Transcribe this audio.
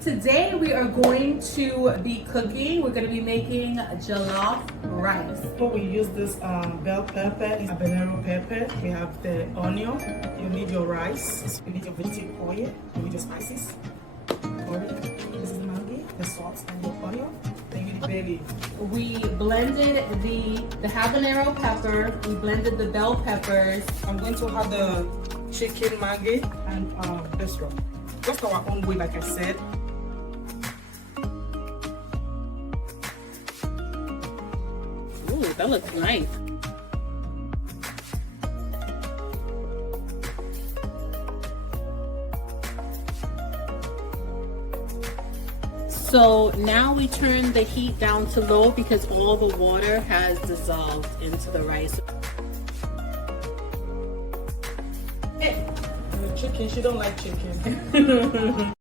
Today we are going to be cooking. We're going to be making jollof rice. So we use this bell pepper, habanero pepper. We have the onion. You need your rice. You need your vegetable oil. You need your spices. Garlic. This is Maggi, the salt, and the onion. Then you need bay leaf. We blended the habanero pepper. We blended the bell peppers. I'm going to have the chicken Maggi and this one. Just our own way, like I said. Ooh, that looks nice. So now we turn the heat down to low because all the water has dissolved into the rice. The chicken, she don't like chicken.